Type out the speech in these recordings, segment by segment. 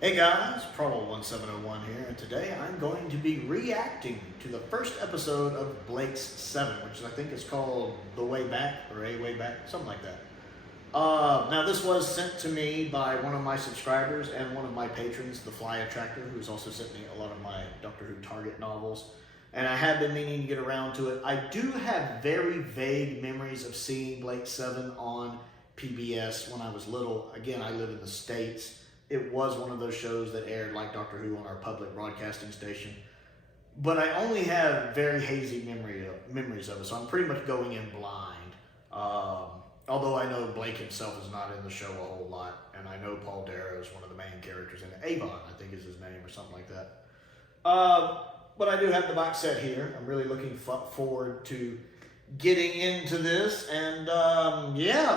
Hey guys, Prowl 1701 here, and today I'm going to be reacting to the first episode of Blake's 7, which I think is called The Way Back, or A Way Back, something like that. Now this was sent to me by one of my subscribers and one of my patrons, the Flyattractor, who's also sent me a lot of my Doctor Who Target novels. And I have been meaning to get around to it. I do have very vague memories of seeing Blake's 7 on PBS when I was little. Again, I live in the States. It was one of those shows that aired like Doctor Who on our public broadcasting station. But I only have very hazy memories of it, so I'm pretty much going in blind. Although I know Blake himself is not in the show a whole lot, and I know Paul Darrow is one of the main characters in it. Avon, I think is his name, or something like that. But I do have the box set here. I'm really looking forward to getting into this, and yeah,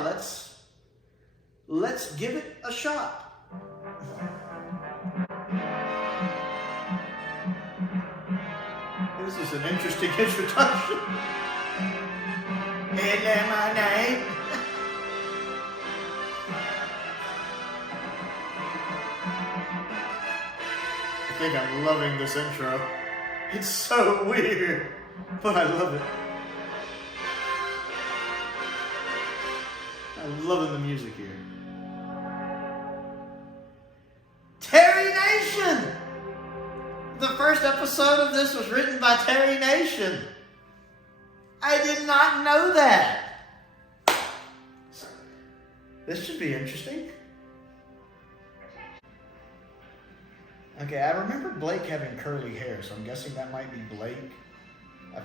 let's give it a shot. This is an interesting introduction. Hello, my name. I think I'm loving this intro. It's so weird, but I love it. I'm loving the music here. Terry Nation! The first episode of this was written by Terry Nation. I did not know that. This should be interesting. Okay, I remember Blake having curly hair, so I'm guessing that might be Blake.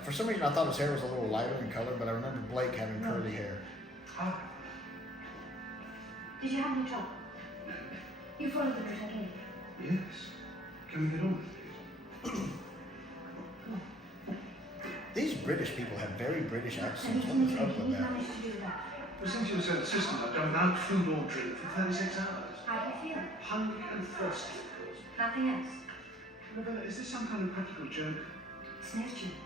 For some reason I thought his hair was a little lighter in color, but I remember Blake having curly hair. Did you have any trouble? You followed the route I gave you? Yes. Can we get on with it? These British people have very British accents. So What is up with you that? managed to do that? Well, since you were so insistent, I've done without food or drink for 36 hours. How do you feel? Hungry and thirsty, of course. Nothing else? Rebecca, is this some kind of practical joke? It's no joke.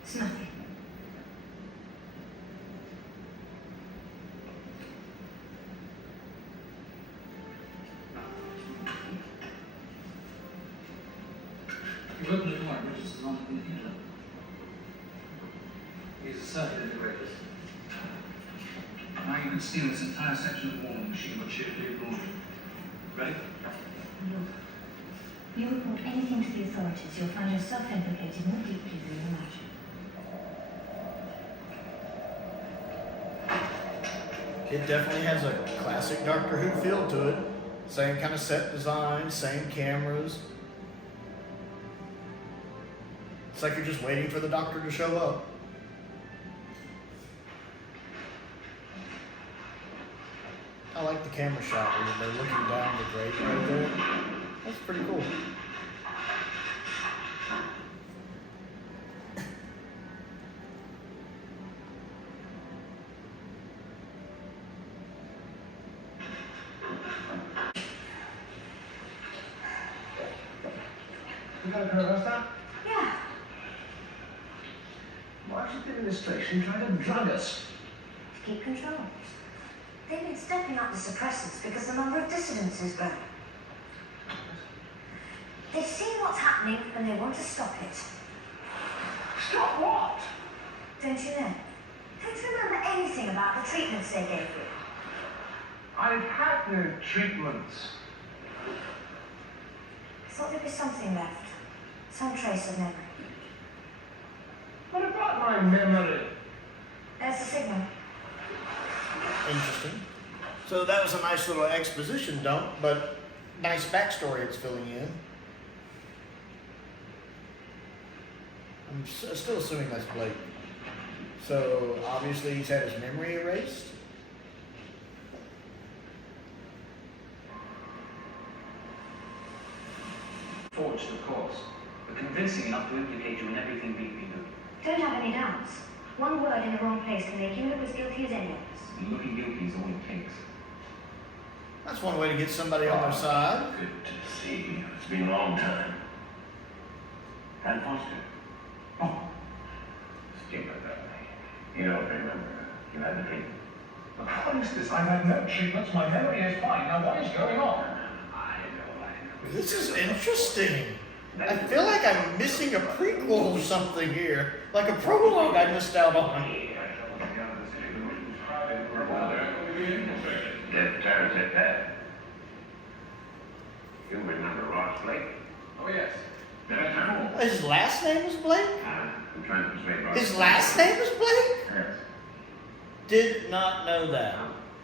It's nothing. You opened it like Richards is not in England. He's a circuit integrator. Now you can steal this entire section of wall and machine got cheerfully abroad. Ready? You report anything to the authorities, you'll find yourself implicated more deeply than you imagine. It definitely has a classic Doctor Who feel to it. Same kind of set design, same cameras. It's like you're just waiting for the Doctor to show up. I like the camera shot where they're looking down the grate right there. That's pretty cool. You got a rehearse that? Yeah. Why is the administration trying to drug us? To keep control. They've been stepping up the suppressants because the number of dissidents is growing. They've seen what's happening and they want to stop it. Stop what? Don't you know? Don't you remember anything about the treatments they gave you? I've had no treatments. I thought there'd be something left. Some trace of memory. What about my memory? There's the signal. Interesting. So that was a nice little exposition dump, but nice backstory it's filling in. I'm still assuming that's Blake. So obviously he's had his memory erased. Forged, of course, but convincing enough to implicate you in everything we do. Don't have any doubts. One word in the wrong place can make you look as guilty as any of us. And looking guilty is all it takes. That's one way to get somebody on their side. Good to see you. It's been a long time. And Foster. Oh, skip it that way. You don't remember. You had a dream. What is this? I've had no treatments. My memory is fine. Now, what is going on? This is interesting. I feel like I'm missing a prequel or something here. Like a prologue I missed out on. Did Terrence hit that? You remember Ross Blake? Oh, yes. His last name is Blake? I'm trying to persuade Ross. His last name is Blake? Yes. Did not know that.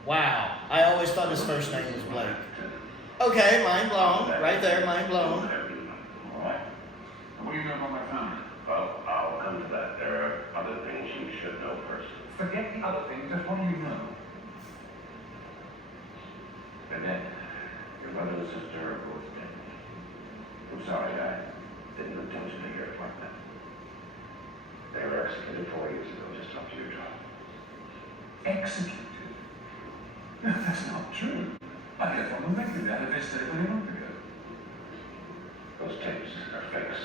Wow. I always thought his first name was Blake. Okay, mind blown. Right there, mind blown. All right. What do you know about my family? Well, I'll come to that. There are other things you should know first. Forget the other things. Just what do you know? Annette, your mother and sister are both dead. I'm sorry, I didn't intend to hear it like that. They were executed 4 years ago, just after your job. Executed? No, that's not true. I hear from them regularly. I had a visit every month ago. Those tapes are fakes.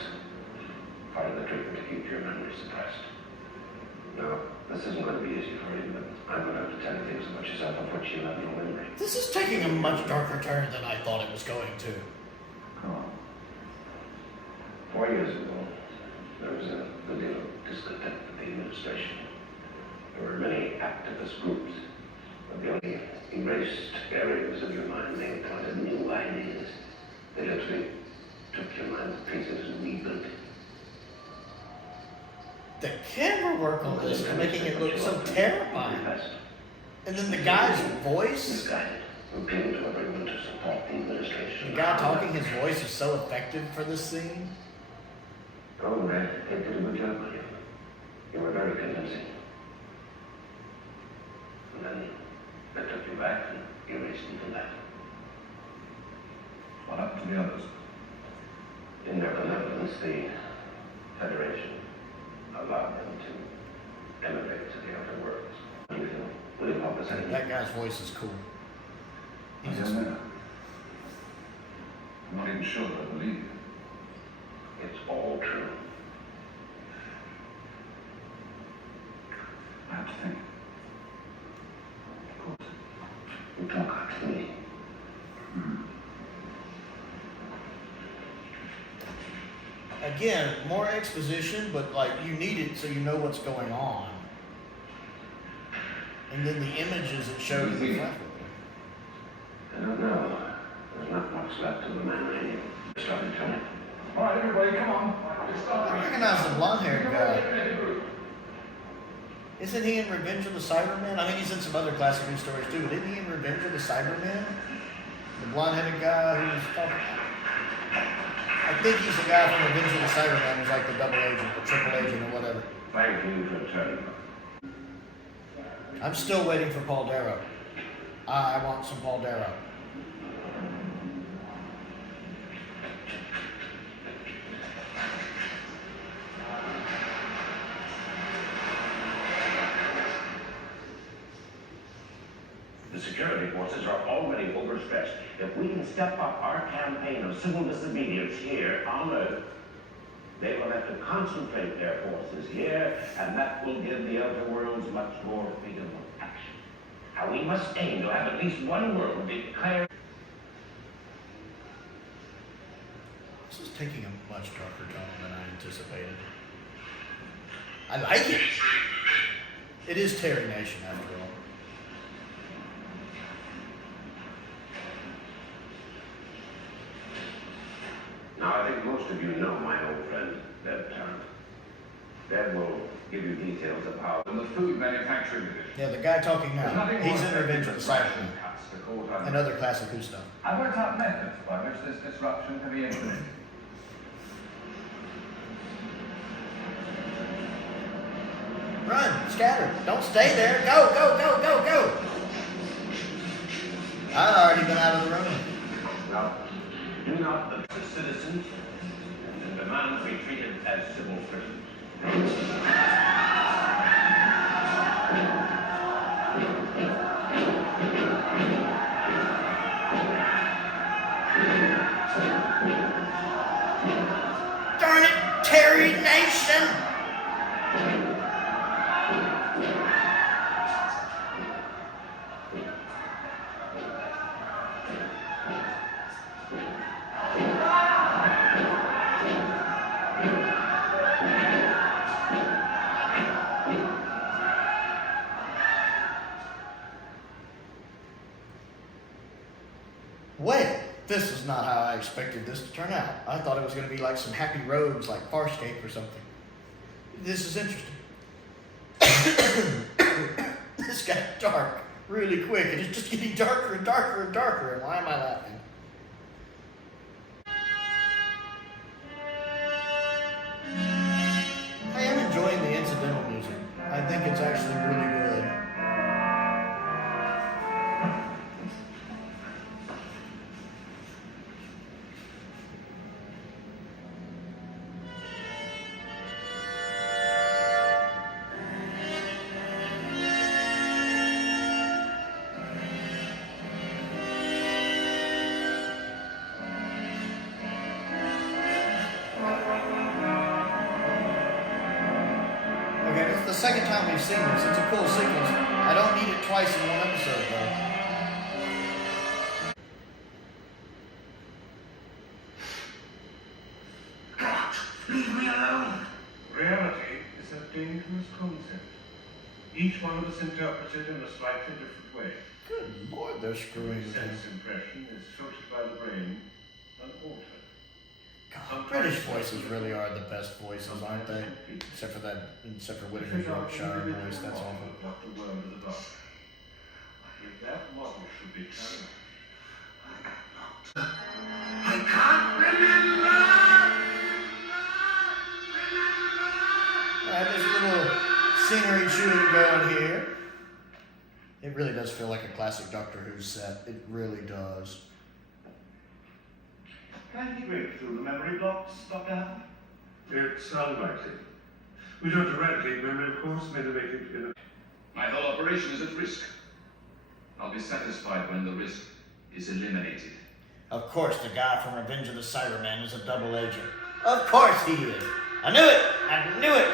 Part of the treatment to keep your memory suppressed. No, this isn't going to be easy for you, but I'm going to have to tell you things about yourself of which you have no memory. This is taking a much darker turn than I thought it was going to. Come on. 4 years ago, there was a good deal of discontent with the administration. There were many activist groups, but the only erased areas of your mind, they implanted new ideas. They literally took your mind to pieces and rebuilt it. The camera work on this is making it look so terrifying. And then the guy's voice, Misguided, appealing to everyone to support the administration. the guy talking, his voice is so effective for this scene. Oh, Red, they did a good job on you. You were very convincing. And then they took you back and erased you from that. What happened to the others? In their benevolence, the Federation allowed them to emigrate to the outer worlds. Will you help us any? That guy's voice is cool. I don't know. I'm not even sure that I believe you. It's all true. I have to think. Of course. You talk to me. Again, more exposition, but like you need it so you know what's going on. And then the images that show you the flat. I don't know. There's not much left of the man I knew. Started to it. All right, everybody, come on. Let's start. I recognize the blonde-haired guy. Isn't he in Revenge of the Cybermen? I mean, he's in some other classic news stories too, but isn't he in Revenge of the Cybermen? The blonde-headed guy who's talking. I think he's the guy from Revenge of the Cybermen who's like the double agent, or triple agent, or whatever. Thank you for returning. I'm still waiting for Paul Darrow. I want some Paul Darrow. The security forces are already overstretched. If we can step up our campaign of civil disobedience here on Earth, they will have to concentrate their forces here, and that will give the outer worlds much more freedom of action. Now, we must aim to have at least one world declare. This is taking a much darker tone than I anticipated. I like it. It is Terry Nation, after all. Now, I think most of you know my old friend, Deb Tarrant. Deb will give you details of how In the food manufacturing division. Yeah, the guy talking There's now, nothing he's more in Revenge of the effective Cybermen. than cuts to cause And other classic Who stuff. I worked out methods by which this disruption can be implemented. Run, scatter, don't stay there, go, go, go, go, go! I've already been out of the room. Now, do not the citizens and demand to be treated as civil prisoners. Darn it, Terry Nation! Well, this is not how I expected this to turn out. I thought it was going to be like some happy roads like Farscape or something. This is interesting. This got dark really quick, and it's just getting darker and darker and darker, and why am I laughing? I am enjoying the incidental music. I think it's actually really good. Okay, this is the second time we've seen this. It's a cool sequence. I don't need it twice in one episode, though. God, leave me alone. Reality is a dangerous concept. Each one of us interprets it in a slightly different way. Good Lord, they're screwing with him. Sense impression is filtered by the brain and altered. God, British voices really are the best voices, aren't they? Except for Whittaker's Yorkshire voice, that's awful. Not the word of the dog. If that model should be carried out. I can't remember! I have this little scenery shooting going here. It really does feel like a classic Doctor Who set. It really does. Can you break through the memory blocks, Doctor? It's unlikely. We don't eradicate memory, of course, merely make it together. My whole operation is at risk. I'll be satisfied when the risk is eliminated. Of course, the guy from Revenge of the Cybermen is a double agent. Of course he is. I knew it! I knew it!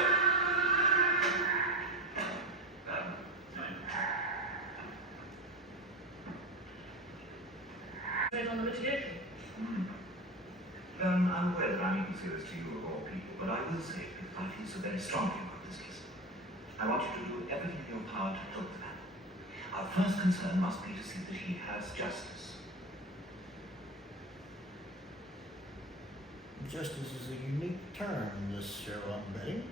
On the mitigation. I'm aware that I'm inconsiderate to you of all people, but I will say that I feel so very strongly about this case. I want you to do everything in your power to help the man. Our first concern must be to see that he has justice. Justice is a unique term in this show, I'm betting.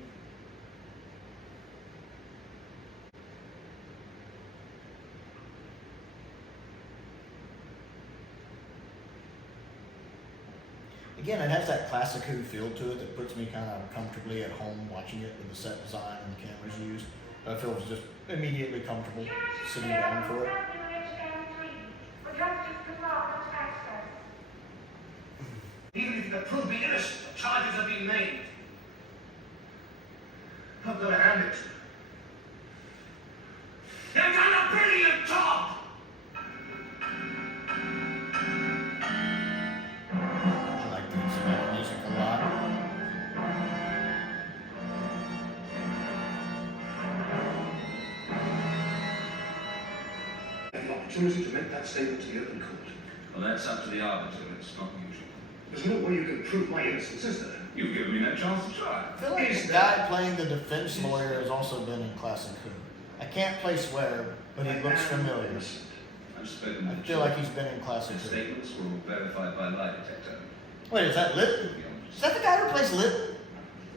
Again, it has that classic Who feel to it that puts me kind of comfortably at home watching it with the set design and the cameras used. I feel just immediately comfortable sitting down for it. Even if you can prove me innocent, the charges have been made. I'm gonna hand it to you. You've done a brilliant job! I like the incidental music a lot. An opportunity to make that statement to the open court. Well, that's up to the arbiter. It's not usual. There's no way you can prove my innocence, is there? You've given me no chance to try. I feel like this guy playing the defense lawyer has also been in classic Who. I can't place where, but he looks familiar. I've spoken I with feel like he's been in classic The Who. statements were all verified by lie detector. Wait, is that Litton? Is that the guy who plays Litton?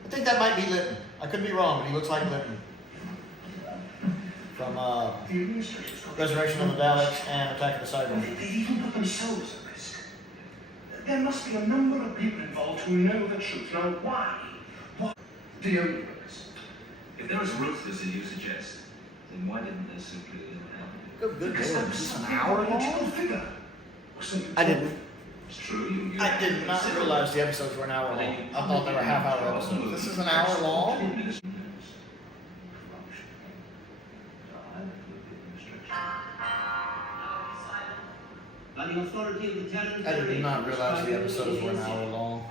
I think that might be Litton. I could be wrong, but he looks like Litton. From The administration's got Resurrection of the Daleks and Attack of the Cybermen. They've even put themselves at risk. There must be a number of people involved who know the truth. Now, why? What? The only witness. If they're as ruthless as you suggest, then why didn't they simply let it happen? Good Because lord, that this was is an some hour political long? figure. Or so you I told didn't. me. It's true, you can I did not realize the episodes were an hour long. I thought they were half-hour episodes. This is an hour long? I did not realize the episodes were an hour long.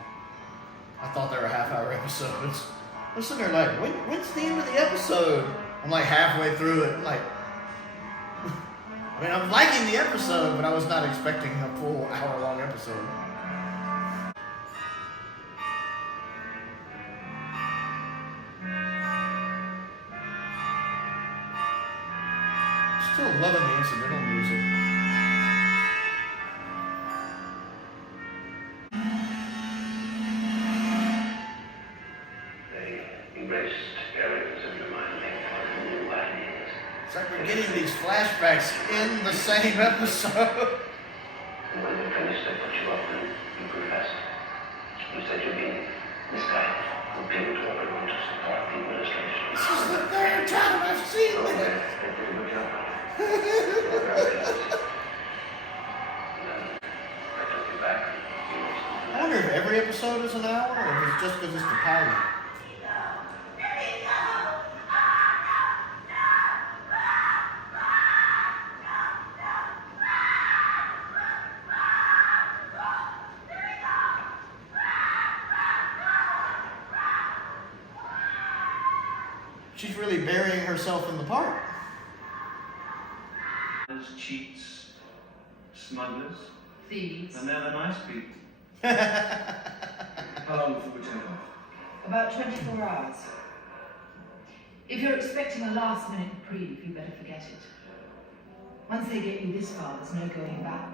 I thought they were half-hour episodes. I'm sitting there like, when's the end of the episode? I'm like halfway through it. I'm like, I mean, I'm liking the episode, but I was not expecting a full hour-long episode. Still loving the incidental music. these flashbacks in the same episode. And when you finished, I put you up and you confessed. You said you'd be this guy who appealed to everyone to support the administration. This is the third time I've seen Okay, this. they did a good job. I took you back. I wonder if every episode is an hour, or if it's just because it's the pilot. She's really burying herself in the part. Cheats, smugglers, Thieves. and they're the nice people. How long before we take off? About 24 hours. If you're expecting a last-minute reprieve, you better forget it. Once they get you this far, there's no going back.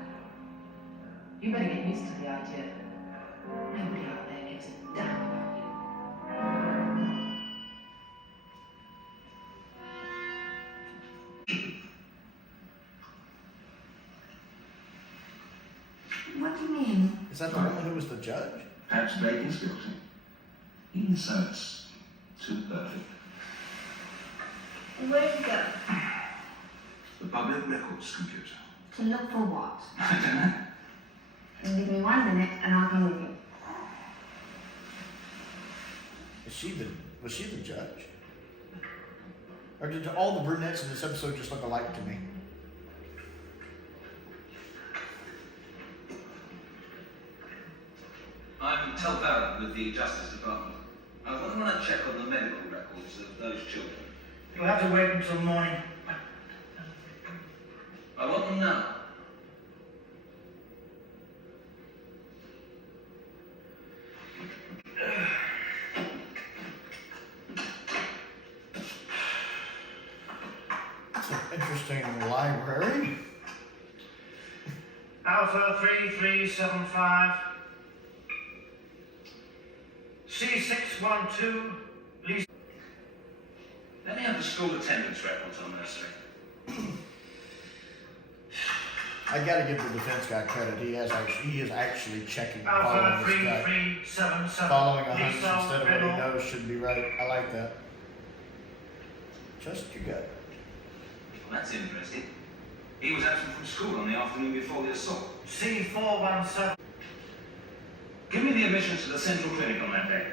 You better get used to the idea. Nobody out there gives a damn about you. What do you mean? Is that the woman who was the judge? Perhaps Bacon's guilty. Even so, it's too perfect. Where'd you go? The public records computer. To look for what? I don't know. Give me 1 minute and I'll come with you. Was she the judge? Or did all the brunettes in this episode just look alike to me? I'm Telvara with the Justice Department. I want to check on the medical records of those children. You'll have to wait until morning. I want them now. It's an interesting library. Alpha 3375. C612. Lisa. Let me have the school attendance records on those three. I gotta give the defense guy credit. He is actually checking and Alpha following this guy. 3377. Following a hunch Lisa instead of what he Riddle. knows should be right. I like that. Just your gut. Well, that's interesting. He was absent from school on the afternoon before the assault. C417. Give me the admissions to the central clinic on that day.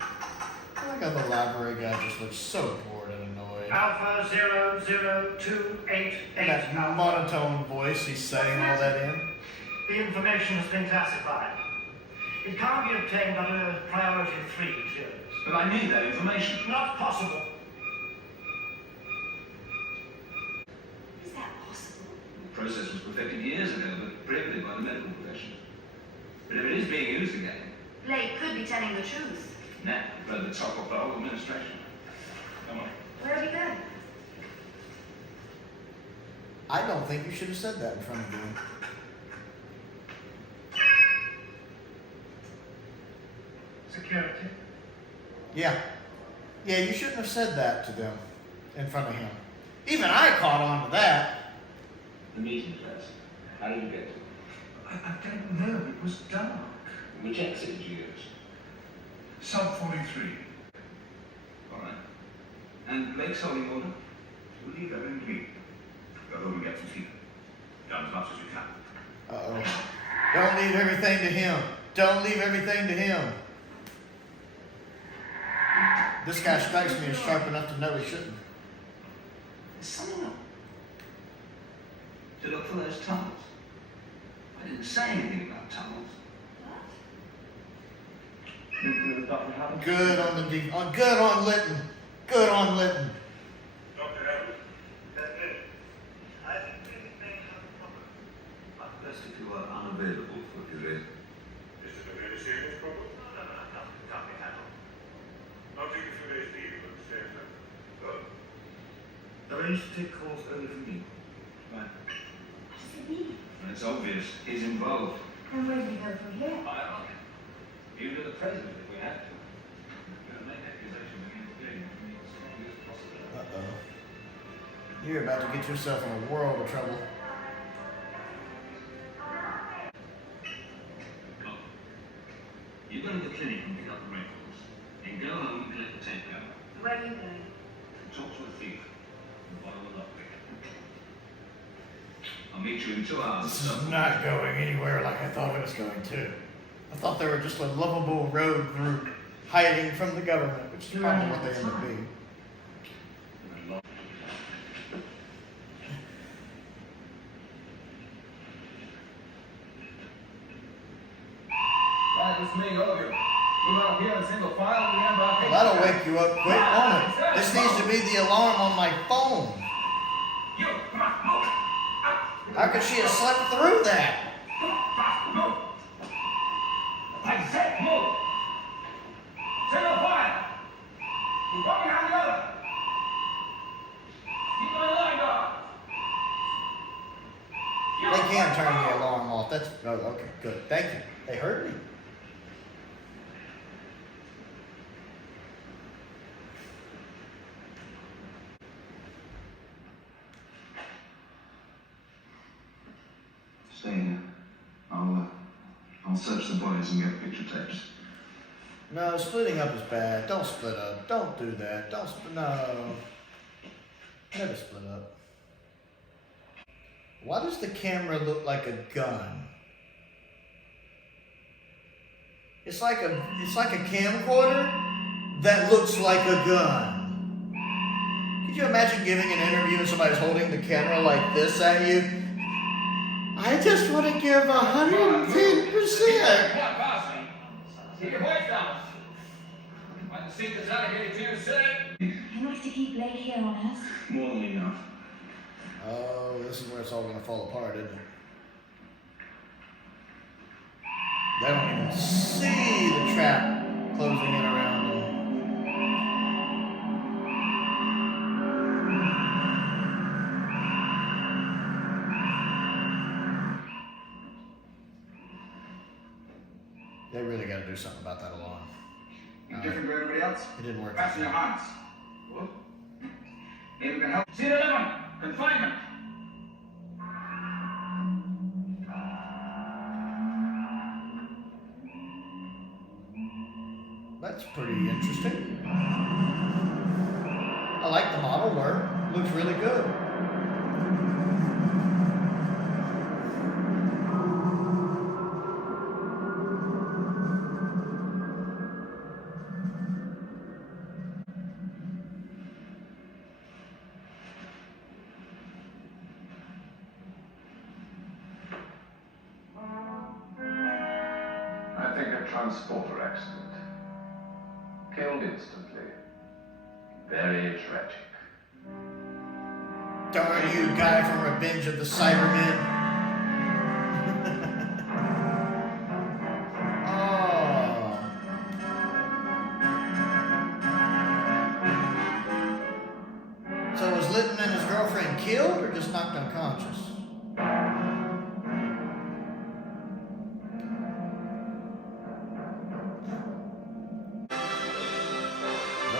I like how the library guy just looks so bored and annoyed. Alpha 00288. That monotone voice he's saying all that in. The information has been classified. It can't be obtained under priority 3 clearance. But I need that information. Not possible. Is that possible? The process was perfected years ago, but prohibited by the medical profession. But if it is being used again, Blake could be telling the truth. nah, blow the top off the whole administration. Come on. Where have you been? I don't think you should have said that in front of them. Security. Yeah. Yeah, you shouldn't have said that to them in front of him. Even I caught on to that. The meeting place. How did you get to it? I don't know. It was dark. Which exit did you use? Sub 43. All right. And Blake's holding order? We'll leave that in me. Go home and get some sleep. Done as much as you can. Uh-oh. Don't leave everything to him. Don't leave everything to him. This guy strikes me as sharp enough to know he shouldn't. There's something up. To look for those tunnels. I didn't say anything about tunnels. Good on the good on Litton. Good on Litton. Dr. Evans. That's it. I think we may have a problem. Best if you are unavailable for a few days. Is it a very serious problem? No, can't be handled. I'll take a few days leave, but stay at home. Good. Arrange to take calls only from me. Right. What does it mean? And it's obvious he's involved. And where do we go from here? You to the president if we have to. We're going to make accusations against Big as strongly as possible. Uh-oh. You're about to get yourself in a world of trouble. You go to the clinic and pick up the records. Then go home and collect the tape out. Where are you going? Talk to a thief and borrow a lockpick. I'll meet you in 2 hours. This is not going anywhere like I thought it was going to. I thought they were just a lovable rogue group hiding from the government, which is probably what they end up being. Right, it's me, over. Move out here in single file and we embark. Well, that'll wake you up quick, won't it? This needs to be the alarm on my phone. You, come on, move. How could she have slept through that? Move. I said move. Single file. You're one behind the other. Keep them in line, dog. They can turn the alarm off. That's oh, okay, good. Thank you. They heard me. Stay here. I'll search the bodies and get picture tapes. No, splitting up is bad. Don't split up. Don't do that. Don't split. No. Never split up. Why does the camera look like a gun? It's like a camcorder that looks like a gun. Could you imagine giving an interview and somebody's holding the camera like this at you? I just want to give 110%. Come on, pass me. Keep your voice down. Want to see this out of here to you, sit. Enough to keep Blake here on Earth? More than enough. Oh, this is where it's all going to fall apart, isn't it? They don't even see the trap closing in around them. They really got to do something about that alarm. You different to everybody else? It didn't work. Fasten your harness. What? Maybe we can help. Seat 11. Confinement. That's pretty interesting. I like the model work. Looks really good. I think a transporter accident. Killed instantly. Very tragic. Darn you, guy from Revenge of the Cybermen. Oh. So was Litton and his girlfriend killed or just knocked unconscious?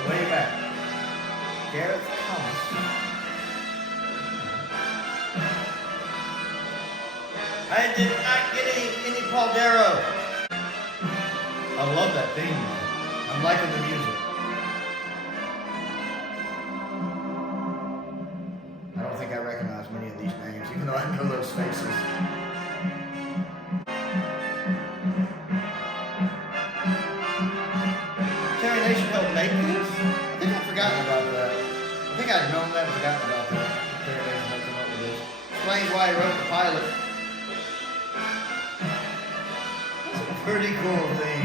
Way back. Gareth Thomas. I did not get any Paul Darrow. I love that theme, man. I'm liking the music. I don't think I recognize many of these names, even though I know those faces. Nation helped make this? I think I've forgotten about that. I think I'd known that and forgotten about that. Terry Nation helped come up with this. Explains why he wrote the pilot. That's a pretty cool thing.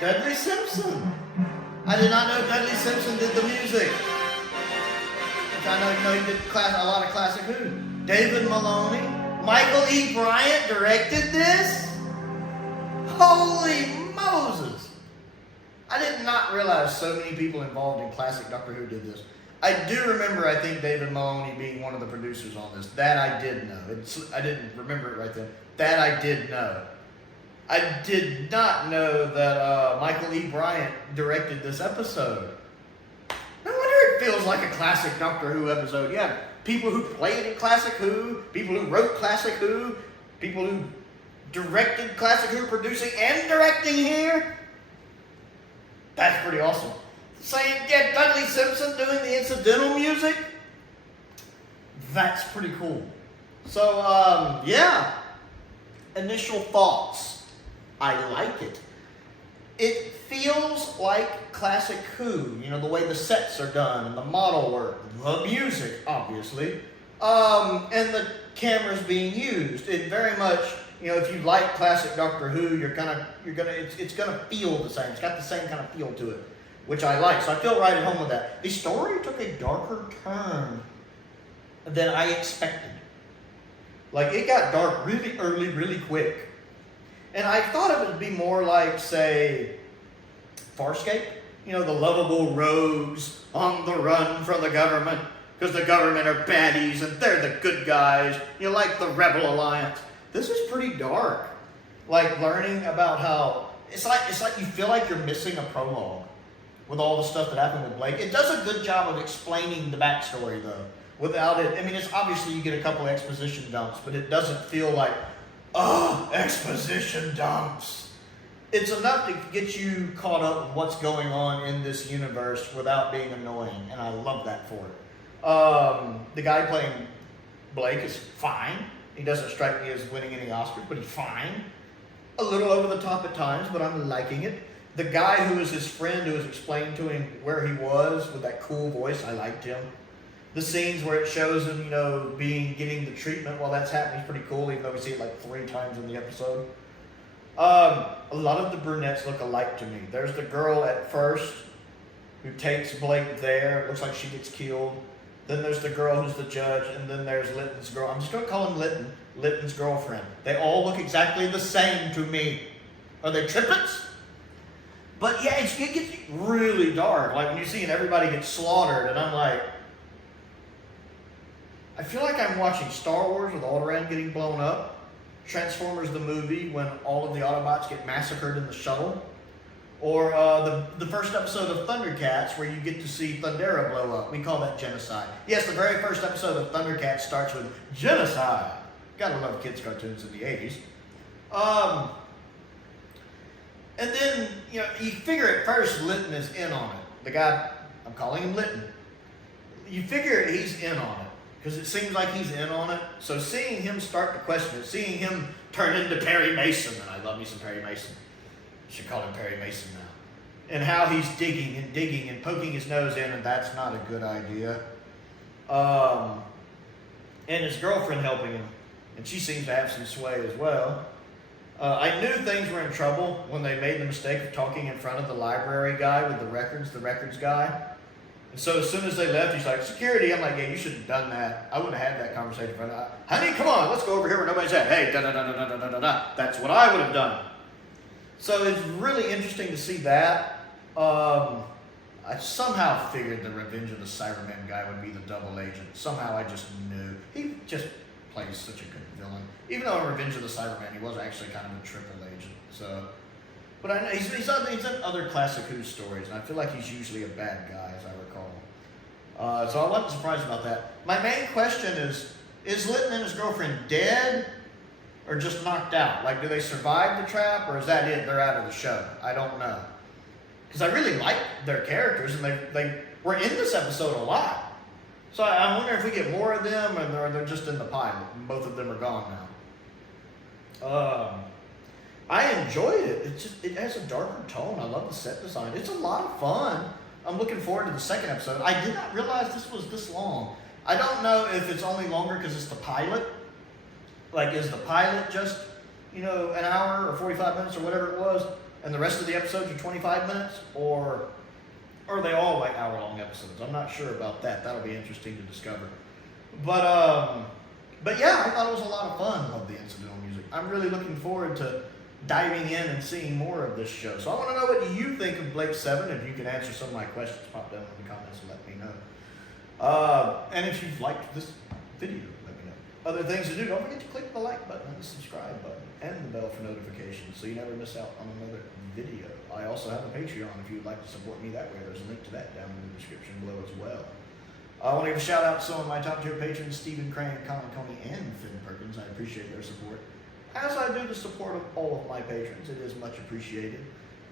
Dudley Simpson. I did not know Dudley Simpson did the music. Which I know he did a lot of classic Who. David Maloney. Michael E. Bryant directed this? Holy Moses! I did not realize so many people involved in classic Doctor Who did this. I do remember, I think, David Maloney being one of the producers on this. That I did know. I didn't remember it right then. That I did know. I did not know that Michael E. Bryant directed this episode. No it feels like a classic Doctor Who episode. You have people who played in Classic Who, people who wrote Classic Who, people who directed Classic Who, producing and directing here. That's pretty awesome. Saying, yeah, Dudley Simpson doing the incidental music. That's pretty cool. So, yeah. Initial thoughts. I like it. It feels like Classic Who, you know, the way the sets are done and the model work, the music, obviously, and the cameras being used. It very much, you know, if you like Classic Doctor Who, it's gonna feel the same. It's got the same kind of feel to it, which I like. So I feel right at home with that. The story took a darker turn than I expected. Like, it got dark really early, really quick. And I thought it would be more like, say, Farscape. You know, the lovable rogues on the run from the government because the government are baddies and they're the good guys. You know, like the Rebel Alliance. This is pretty dark. Like, learning about how... It's like you feel like you're missing a prologue with all the stuff that happened with Blake. It does a good job of explaining the backstory, though. Without it... I mean, it's obviously you get a couple exposition dumps, but it doesn't feel like... Oh, exposition dumps. It's enough to get you caught up with what's going on in this universe without being annoying, and I love that for it. The guy playing Blake is fine. He doesn't strike me as winning any Oscars, but he's fine. A little over the top at times, but I'm liking it. The guy who was his friend, who was explaining to him where he was with that cool voice, I liked him. The scenes where it shows him, you know, getting the treatment while that's happening is pretty cool, even though we see it like 3 times in the episode. A lot of the brunettes look alike to me. There's the girl at first who takes Blake there. Looks like she gets killed. Then there's the girl who's the judge, and then there's Litton's girl. I'm just going to call him Litton. Litton's girlfriend. They all look exactly the same to me. Are they triplets? But yeah, it gets really dark. Like when you see everybody get slaughtered, and I'm like, I feel like I'm watching Star Wars with Alderaan getting blown up, Transformers the movie when all of the Autobots get massacred in the shuttle, or the first episode of Thundercats where you get to see Thundera blow up. We call that genocide. Yes, the very first episode of Thundercats starts with genocide. Gotta love kids' cartoons in the 80s. And then, you know, you figure at first Litton is in on it. The guy, I'm calling him Litton. You figure he's in on it, because it seems like he's in on it. So seeing him start to question it, seeing him turn into Perry Mason, and I love me some Perry Mason. Should call him Perry Mason now. And how he's digging and poking his nose in, and that's not a good idea. And his girlfriend helping him, and she seems to have some sway as well. I knew things were in trouble when they made the mistake of talking in front of the library guy with the records guy. And so as soon as they left, he's like, security. I'm like, yeah, you shouldn't have done that. I wouldn't have had that conversation in front of honey, come on, let's go over here where nobody's at. Hey, da-da-da-da-da-da-da-da. That's what I would have done. So it's really interesting to see that. I somehow figured the Revenge of the Cybermen guy would be the double agent. Somehow I just knew. He just plays such a good villain. Even though in Revenge of the Cybermen, he was actually kind of a triple agent. So, but I know he's in other Classic Who stories, and I feel like he's usually a bad guy, as I recall. So I wasn't surprised about that. My main question is Litton and his girlfriend dead or just knocked out? Like, do they survive the trap, or is that it? They're out of the show. I don't know. Because I really like their characters, and they were in this episode a lot. So I wonder if we get more of them, or they're just in the pilot, and both of them are gone now. I enjoyed it. It has a darker tone. I love the set design. It's a lot of fun. I'm looking forward to the second episode. I did not realize this was this long. I don't know if it's only longer because it's the pilot. Like, is the pilot just, you know, an hour or 45 minutes or whatever it was, and the rest of the episodes are 25 minutes? Or are they all like hour-long episodes? I'm not sure about that. That'll be interesting to discover. But yeah, I thought it was a lot of fun. Love the incidental music. I'm really looking forward to diving in and seeing more of this show. So I want to know, what do you think of Blake 7? If you can answer some of my questions, pop down in the comments and let me know. And if you've liked this video, let me know. other things to do, don't forget to click the like button and the subscribe button and the bell for notifications so you never miss out on another video. I also have a Patreon if you'd like to support me that way. There's a link to that down in the description below as well. I want to give a shout out to some of my top tier patrons, Stephen Crane, Colin Coney, and Finn Perkins. I appreciate their support, as I do the support of all of my patrons. It is much appreciated.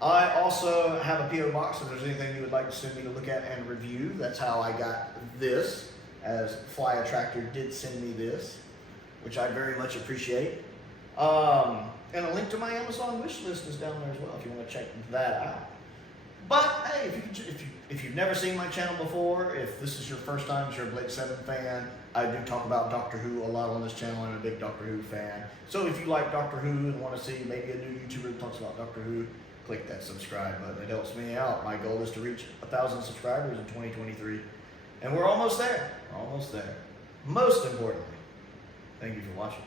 I also have a P.O. box if there's anything you would like to send me to look at and review. That's how I got this, as Flyattractor did send me this, which I very much appreciate. And a link to my Amazon wish list is down there as well if you want to check that out. But hey, if you've never seen my channel before, if this is your first time, if you're a Blake 7 fan, I do talk about Doctor Who a lot on this channel. I'm a big Doctor Who fan. So if you like Doctor Who and want to see maybe a new YouTuber that talks about Doctor Who, click that subscribe button. It helps me out. My goal is to reach 1,000 subscribers in 2023. And we're almost there. We're almost there. Most importantly, thank you for watching.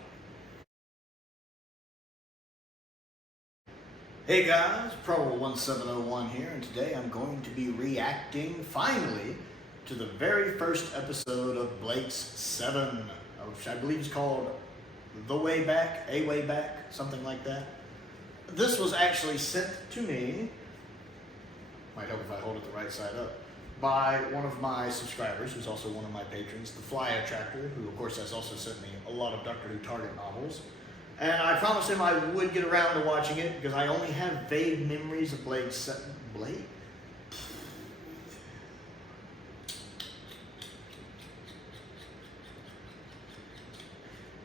Hey guys, Prowl 1701 here, and today I'm going to be reacting, finally, to the very first episode of Blake's 7, which I believe is called The Way Back, A Way Back, something like that. This was actually sent to me, might help if I hold it the right side up, by one of my subscribers, who's also one of my patrons, the Flyattractor, who of course has also sent me a lot of Doctor Who Target novels. And I promised him I would get around to watching it because I only have vague memories of Blake's 7. Blake?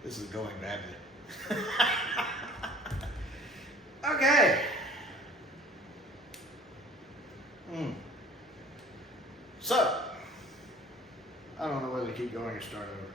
This is going badly. Okay. So, I don't know whether to keep going or start over.